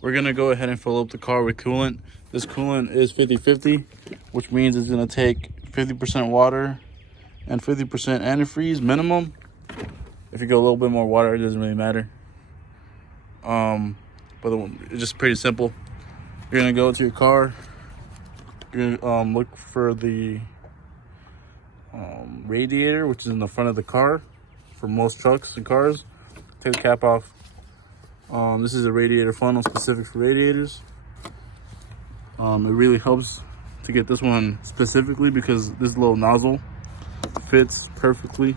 we're gonna go ahead and fill up the car with coolant. This coolant is 50-50, which means it's gonna take 50% water and 50% antifreeze minimum. If you go a little bit more water, it doesn't really matter. But it's just pretty simple. You're gonna go to your car. You're gonna look for the radiator, which is in the front of the car for most trucks and cars. Take the cap off. This is a radiator funnel specific for radiators. It really helps to get this one specifically because this little nozzle fits perfectly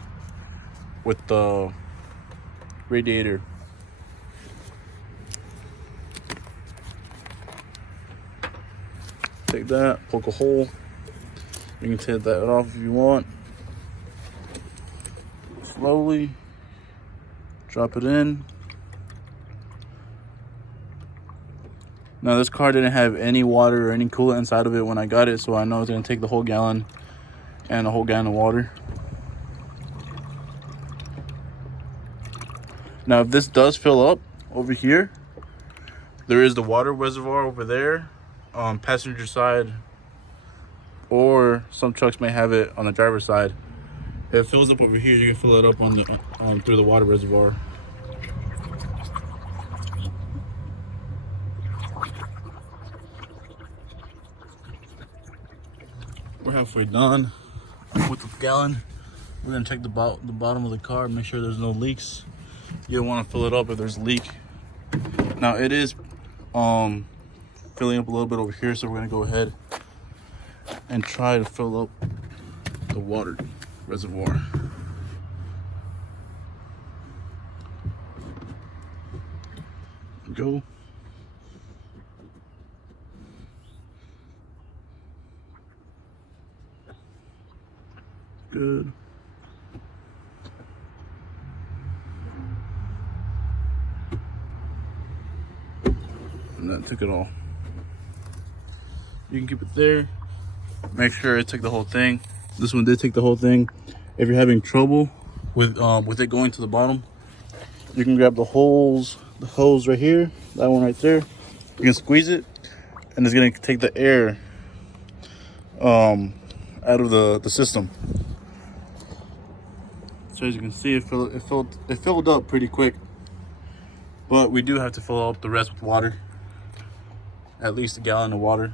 with the radiator. Take that, poke a hole. You can take that off if you want. Slowly drop it in. Now this car didn't have any water or any coolant inside of it when I got it, so I know it's gonna take the whole gallon and a whole gallon of water. Now if this does fill up over here, there is the water reservoir over there, passenger side, or some trucks may have it on the driver's side. If it fills up over here, you can fill it up on the through the water reservoir. We're halfway done with the gallon. We're gonna check the bottom of the car, make sure there's no leaks. You don't want to fill it up if there's a leak. Now it is filling up a little bit over here, so we're gonna go ahead and try to fill up the water reservoir. Go. Good. And that took it all. You can keep it there. Make sure it took the whole thing. This one did take the whole thing. If you're having trouble with it going to the bottom, you can grab the hose right here, that one right there. You can squeeze it, and it's gonna take the air out of the system. So as you can see, it filled up pretty quick, but we do have to fill up the rest with water, at least a gallon of water.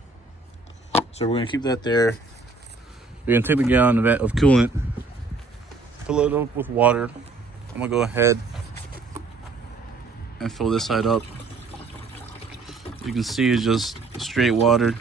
So we're gonna keep that there. You're gonna take the gallon of coolant, fill it up with water. I'm gonna go ahead and fill this side up. You can see it's just straight water.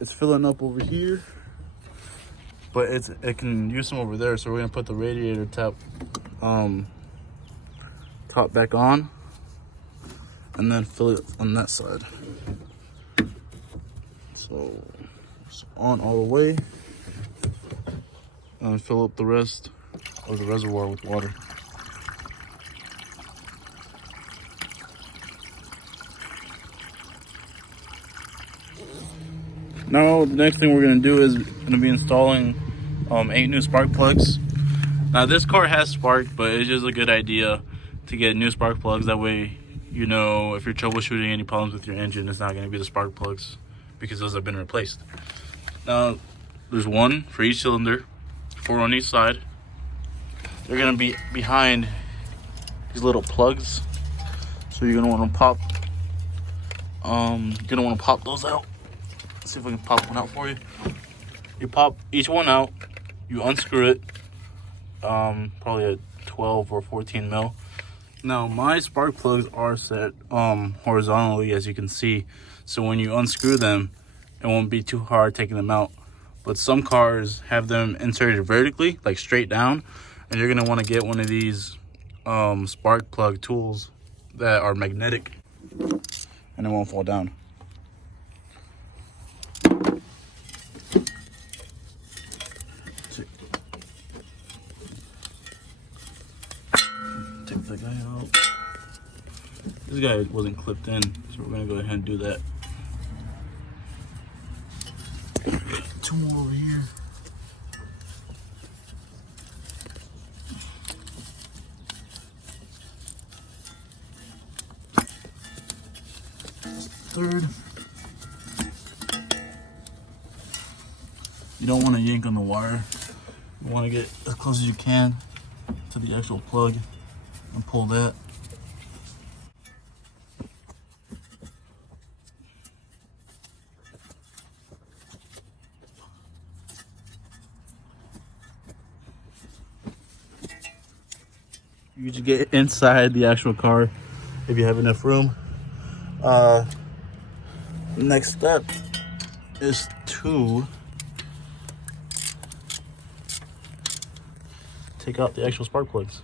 It's filling up over here, but it can use some over there, so we're gonna put the radiator top back on and then fill it on that side. So it's on all the way, and fill up the rest of the reservoir with water. Now the next thing we're gonna do is gonna be installing 8 new spark plugs. Now this car has spark, but it's just a good idea to get new spark plugs. That way, you know, if you're troubleshooting any problems with your engine, it's not gonna be the spark plugs because those have been replaced. Now there's 1 for each cylinder, 4 on each side. They're gonna be behind these little plugs, so you're gonna want to pop those out. Let's see if I can pop one out for you. You pop each one out, you unscrew it, probably a 12 or 14 mil. Now my spark plugs are set horizontally, as you can see, so when you unscrew them, it won't be too hard taking them out. But some cars have them inserted vertically, like straight down, and you're gonna want to get one of these spark plug tools that are magnetic, and it won't fall down. This guy wasn't clipped in, so we're gonna go ahead and do that. Two more over here. Third. You don't want to yank on the wire. You want to get as close as you can to the actual plug and pull that. You just get inside the actual car if you have enough room. Next step is to take out the actual spark plugs.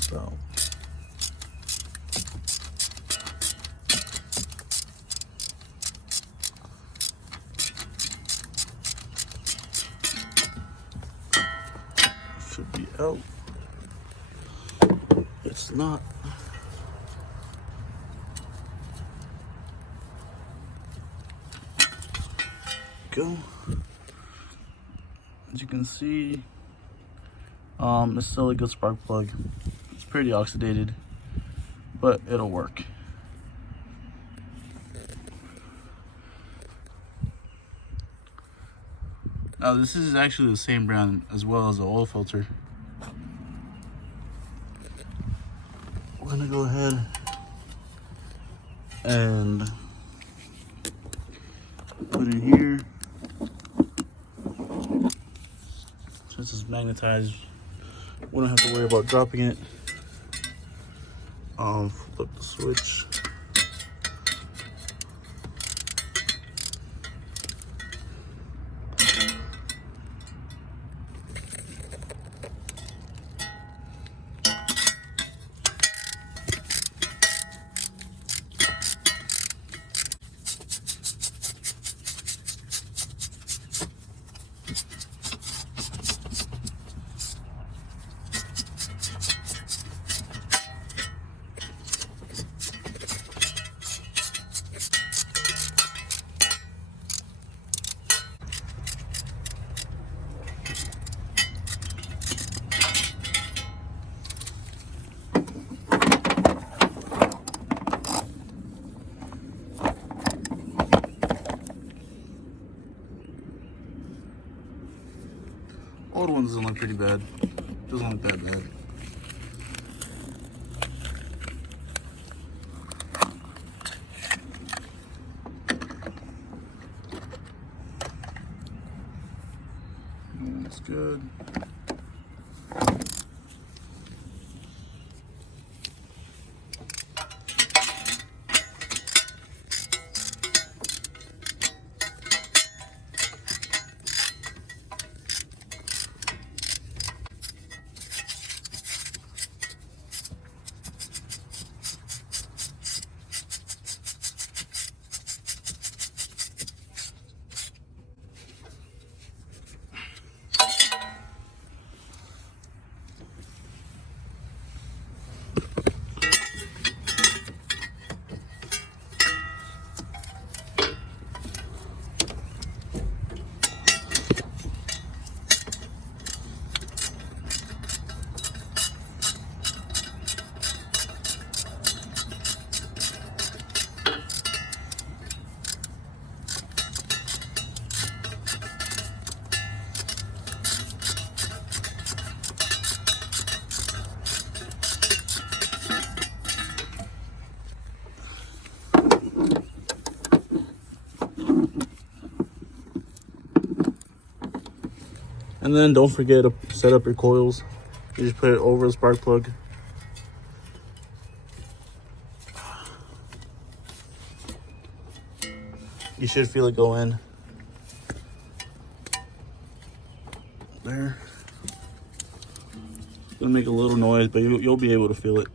So should be out. It's not. Go. As you can see, it's still a good spark plug. It's pretty oxidated, but it'll work. Now this is actually the same brand as well as the oil filter. We're gonna go ahead and put it in here. Since it's magnetized, we don't have to worry about dropping it. Flip the switch. Old one doesn't look pretty bad. Doesn't look that bad. That's good. And then don't forget to set up your coils. You just put it over the spark plug. You should feel it go in. There. It's gonna make a little noise, but you'll be able to feel it.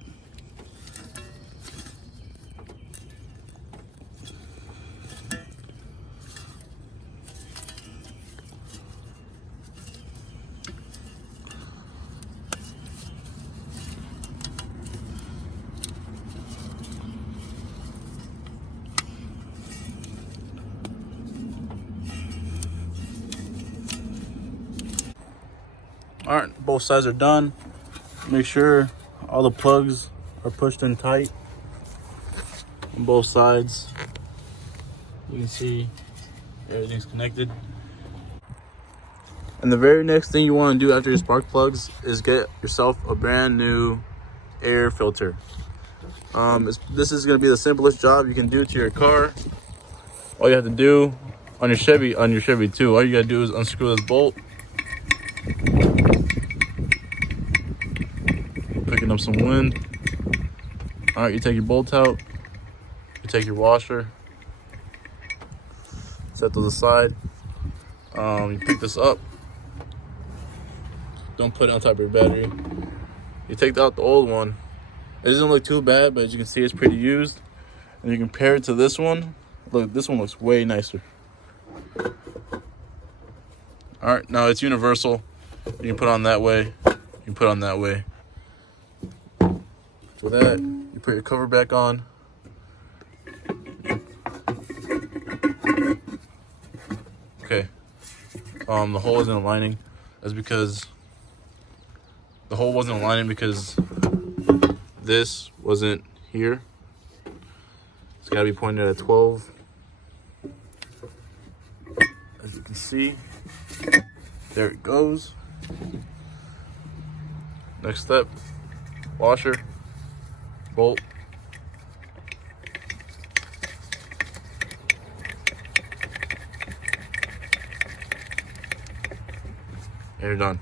All right, both sides are done. Make sure all the plugs are pushed in tight on both sides. You can see everything's connected. And the very next thing you want to do after your spark plugs is get yourself a brand new air filter. This is going to be the simplest job you can do to your car. All you have to do on your Chevy too, all you got to do is unscrew this bolt, picking up some wind. All right, you take your bolt out, you take your washer, set those aside. You pick this up. Don't put it on top of your battery. You take out the old one. It doesn't look too bad, but as you can see, it's pretty used. And you compare it to this one. Look, this one looks way nicer. All right, now it's universal. You can put on that way. You can put on that way. For that, you put your cover back on. Okay. The hole isn't aligning. That's because the hole wasn't aligning because this wasn't here. It's got to be pointed at 12. As you can see, there it goes. Next step, washer, bolt. And you're done.